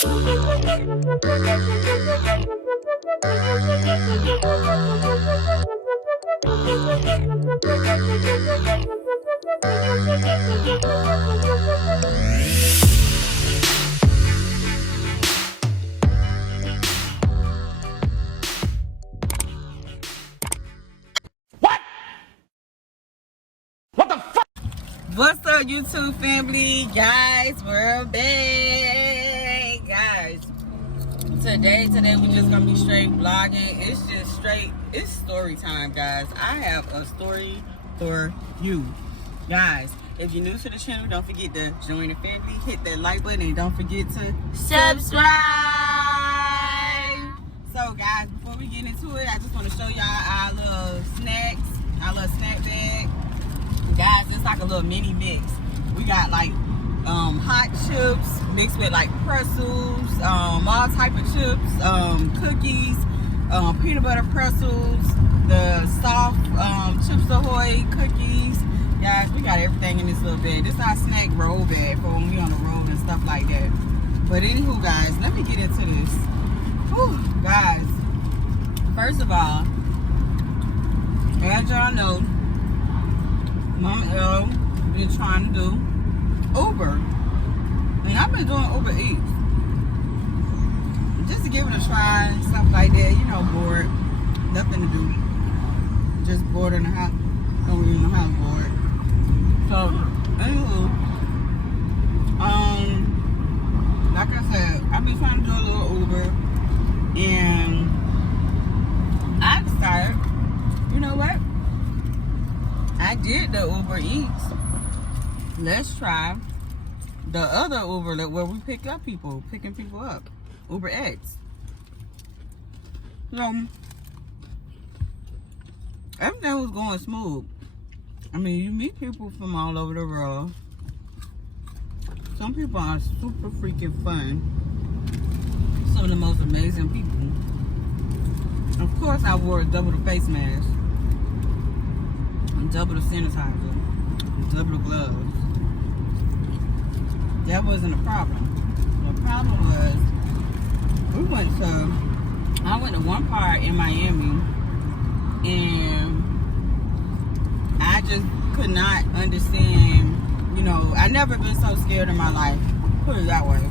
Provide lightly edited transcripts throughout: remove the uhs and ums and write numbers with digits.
What's up, YouTube family? Guys, we're back. Guys, today we're just gonna be straight vlogging. It's just straight, it's story time, guys. I have a story for you. Guys, if you're new to the channel, don't forget to join the family, hit that like button, and don't forget to subscribe. So guys, before we get into it, I just want to show y'all our little snacks, our little snack bag. Guys, it's like a little mini mix. We got like hot chips mixed with like pretzels, all type of chips, cookies, peanut butter pretzels, the soft Chips Ahoy cookies. Guys, we got everything in this little bag. This is our snack roll bag for when we on the road and stuff like that. But anywho, guys, let me get into this. Whew, guys, first of all, as y'all know, Momma L been trying to do Uber, and I've been doing Uber Eats just to give it a try and stuff like that. You know, bored, nothing to do, just bored in the house. Don't even know how I'm bored. So, anywho, like I said, I've been trying to do a little Uber, and I decided, you know what? I did the Uber Eats. Let's try the other Uber where we picking people up. UberX. So everything was going smooth. I mean, you meet people from all over the world. Some people are super freaking fun. Some of the most amazing people. Of course, I wore double the face mask. Double the sanitizer, double the gloves. That wasn't a problem. The problem was I went to one part in Miami, and I just could not understand, you know, I never been so scared in my life, put it that way.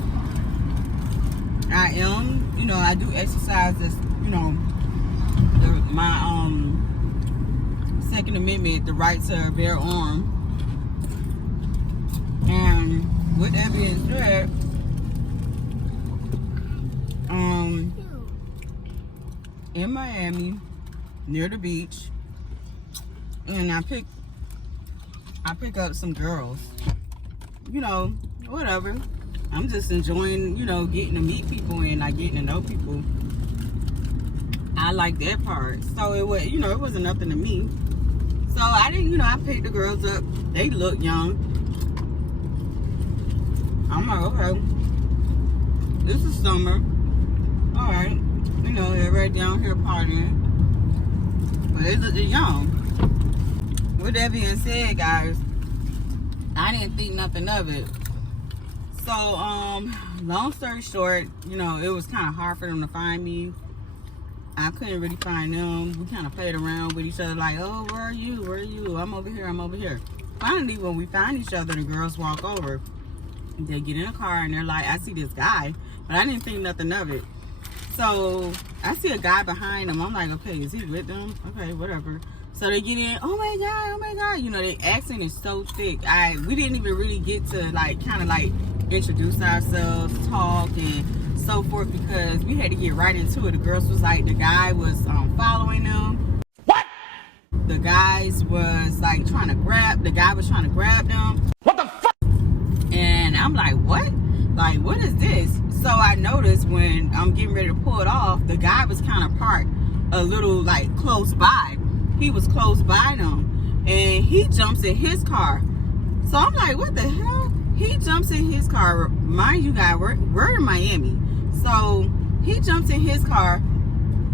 I am, you know, I do exercise this, you know, my Second Amendment, the right to bear arms. And with that being said, in Miami, near the beach, and I pick up some girls. You know, whatever. I'm just enjoying, you know, getting to meet people and like getting to know people. I like that part. So it was, you know, it wasn't nothing to me. So I didn't, you know, I picked the girls up. They look young. I'm like, okay, this is summer. All right, you know, everybody down here partying. But they look young. With that being said, guys, I didn't think nothing of it. So, long story short, you know, it was kind of hard for them to find me. I couldn't really find them. We kind of played around with each other like, oh, where are you? Where are you? I'm over here. I'm over here. Finally, when we find each other, the girls walk over. They get in a car and they're like, I see this guy. But I didn't think nothing of it. So I see a guy behind them. I'm like, okay, is he with them? Okay, whatever. So they get in, oh my God, oh my God. You know, their accent is so thick. We didn't even really get to like, kind of like introduce ourselves, talk, and so forth, because we had to get right into it. The girls was like, the guy was following them. What? The guys was like trying to grab, the guy was trying to grab them. What the fuck? And I'm like, what? Like, what is this? So I noticed when I'm getting ready to pull it off, the guy was kind of parked a little like close by. He was close by them, and he jumps in his car. So I'm like, what the hell? He jumps in his car. Mind you guys, we're in Miami. So he jumps in his car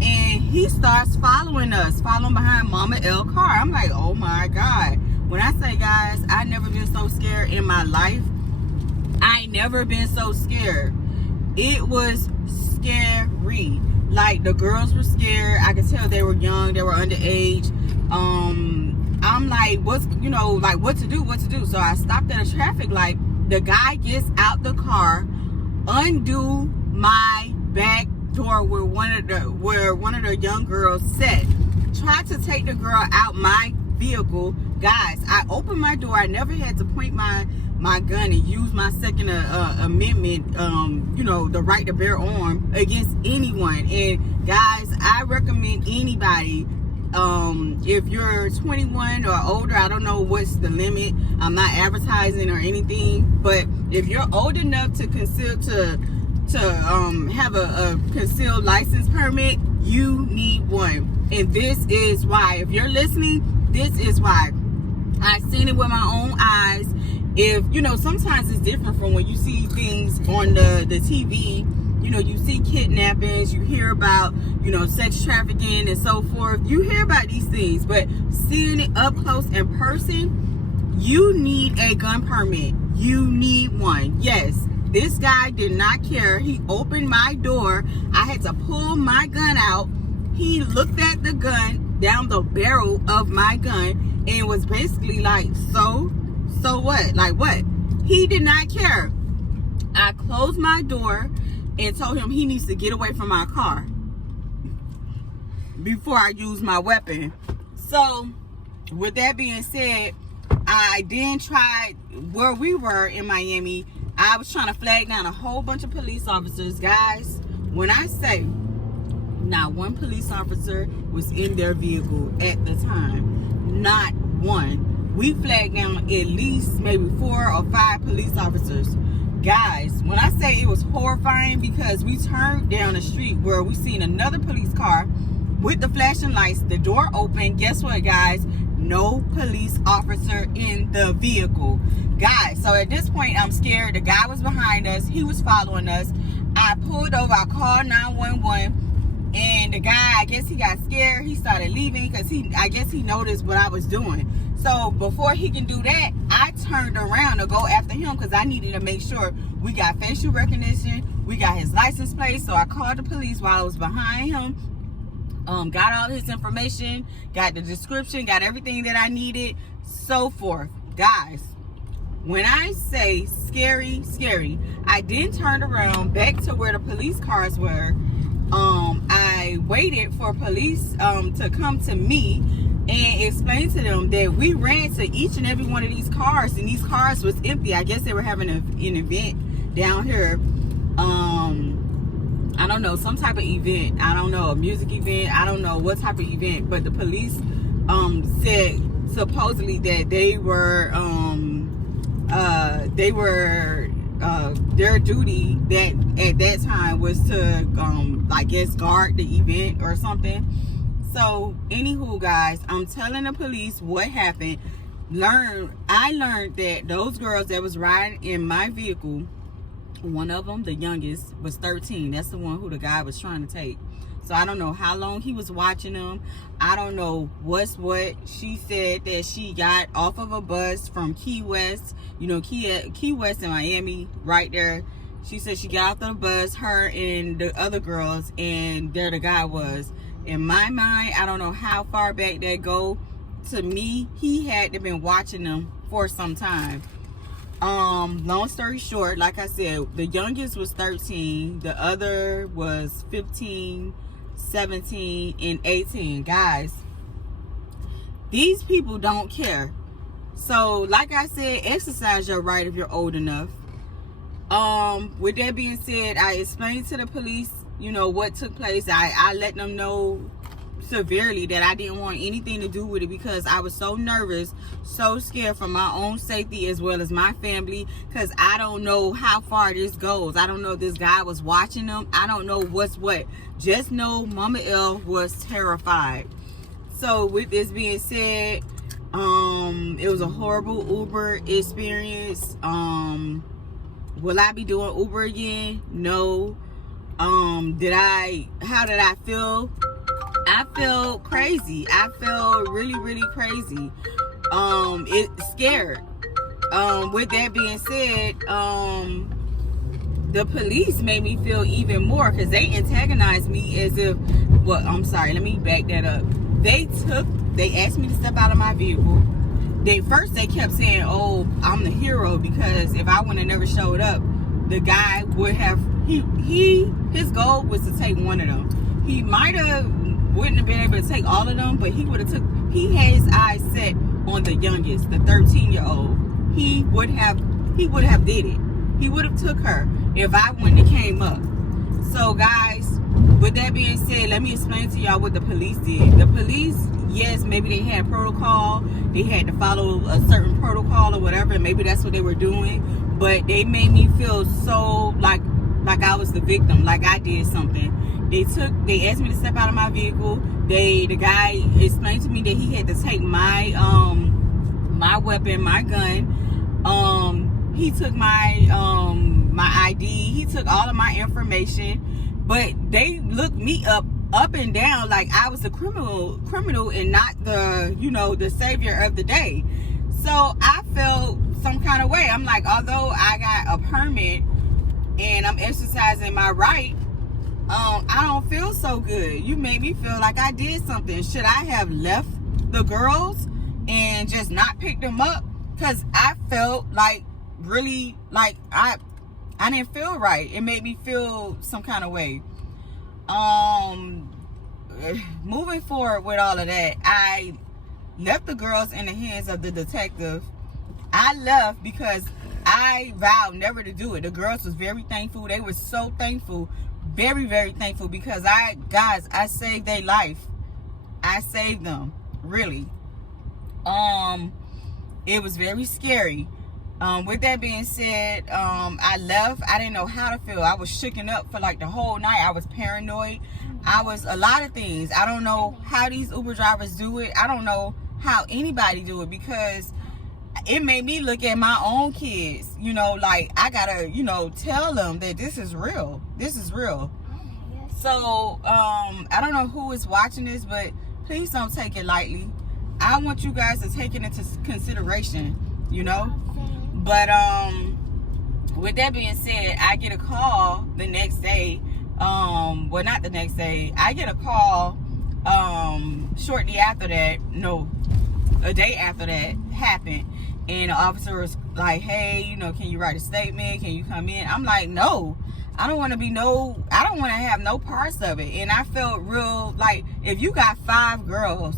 and he starts following us, following behind Momma L car. I'm like, oh my God. When I say, guys, I never been so scared in my life. I ain't never been so scared. It was scary. Like, the girls were scared. I could tell they were young, they were underage. I'm like, what to do? So I stopped at a traffic light. The guy gets out the car, undo my back door where one of the young girls sat, tried to take the girl out my vehicle. Guys, I opened my door. I never had to point my gun and use my Second Amendment, the right to bear arm against anyone. And guys, I recommend anybody, if you're 21 or older, I don't know what's the limit. I'm not advertising or anything, but if you're old enough to have a concealed license permit, you need one. And this is why. If you're listening, this is why. I've seen it with my own eyes. If sometimes it's different from when you see things on the TV. You see kidnappings, you hear about sex trafficking and so forth. You hear about these things, but seeing it up close in person, you need a gun permit. You need one. Yes, this guy did not care. He opened my door. I had to pull my gun out. He looked at the gun, down the barrel of my gun, and was basically like, so what? Like, what? He did not care. I closed my door and told him he needs to get away from my car before I use my weapon. So, with that being said, I then tried, where we were in Miami, I was trying to flag down a whole bunch of police officers. Guys, when I say not one police officer was in their vehicle at the time, not one. We flagged down at least maybe 4 or 5 police officers. Guys, when I say it was horrifying, because we turned down the street where we seen another police car with the flashing lights, the door open. Guess what, guys? No police officer in the vehicle. Guys, so at this point, I'm scared. The guy was behind us. He was following us. I pulled over. I called 911. And the guy, I guess he got scared. He started leaving because I guess he noticed what I was doing. So before he can do that, I turned around to go after him because I needed to make sure we got facial recognition. We got his license plate. So I called the police while I was behind him. Got all his information, got the description, got everything that I needed, so forth. Guys, when I say scary, I then turned around back to where the police cars were. I waited for police to come to me and explain to them that we ran to each and every one of these cars, and these cars was empty. I guess they were having an event down here. I don't know, some type of event. I don't know, a music event. I don't know what type of event, but the police said supposedly that they were their duty that at that time was to I guess guard the event or something. So anywho, guys, I'm telling the police what happened. I learned that those girls that was riding in my vehicle, one of them, the youngest, was 13. That's the one who the guy was trying to take. So I don't know how long he was watching them. I don't know what's what. She said that she got off of a bus from Key West. Key West in Miami, right there. She said she got off the bus, her and the other girls, and there the guy was. In my mind, I don't know how far back that go. To me, he had to been watching them for some time. Long story short, like I said, the youngest was 13, the other was 15, 17, and 18. Guys, these people don't care. So like I said, exercise your right if you're old enough. With that being said, I explained to the police what took place. I let them know severely that I didn't want anything to do with it because I was so nervous, so scared for my own safety as well as my family, because I don't know how far this goes. I don't know if this guy was watching them. I don't know what's what. Just know Momma L was terrified. So with this being said, it was a horrible Uber experience. Will I be doing Uber again? No. How did I feel? I felt crazy. I felt really, really crazy. It scared. With that being said, the police made me feel even more because they antagonized me as if, well, I'm sorry, let me back that up. They asked me to step out of my vehicle. They kept saying, oh, I'm the hero because if I would have never showed up, the guy would have, his goal was to take one of them. He wouldn't have been able to take all of them, but he had his eyes set on the youngest, the 13-year-old. He would have did it. He would have took her if I wouldn't have came up. So guys, with that being said, let me explain to y'all what the police did. The police, yes, maybe they had protocol. They had to follow a certain protocol or whatever. Maybe that's what they were doing. But they made me feel so like I was the victim, like I did something. They asked me to step out of my vehicle. The guy explained to me that he had to take my weapon, my gun. He took my ID. He took all of my information. But they looked me up and down like I was a criminal and not the savior of the day. So I felt some kind of way. I'm like, although I got a permit and I'm exercising my right, I don't feel so good. You made me feel like I did something. Should I have left the girls and just not picked them up? Because I felt like really like I didn't feel right. It made me feel some kind of way. Moving forward with all of that, I left the girls in the hands of the detective. I left because I vowed never to do it. The girls was very thankful. They were so thankful, very, very thankful, because I saved their life. I saved them, really. It was very scary. With that being said, I left. I didn't know how to feel. I was shooken up for like the whole night. I was paranoid. I was a lot of things. I don't know how these Uber drivers do it. I don't know how anybody do it, because it made me look at my own kids, like I gotta, tell them that this is real. This is real. So, I don't know who is watching this, but please don't take it lightly. I want you guys to take it into consideration, But, with that being said, I get a call the next day. Well, not the next day. I get a call, shortly after that. No, a day after that happened. And the officer was like, hey, can you write a statement? Can you come in? I'm like, no, I don't want to have no parts of it. And I felt real like, if you got 5 girls,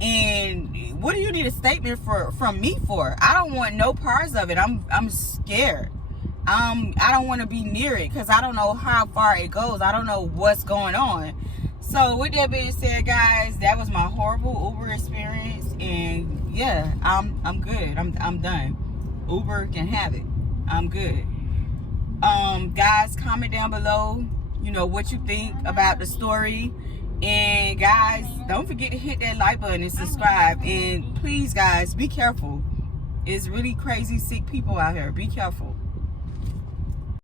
and what do you need a statement from me for? I don't want no parts of it. I'm scared. I don't want to be near it because I don't know how far it goes. I don't know what's going on. So with that being said, guys, that was my horrible Uber experience, and yeah, I'm good. I'm done. Uber can have it. I'm good. Guys, comment down below, what you think about the story. And guys, don't forget to hit that like button and subscribe. And please, guys, be careful. It's really crazy, sick people out here. Be careful.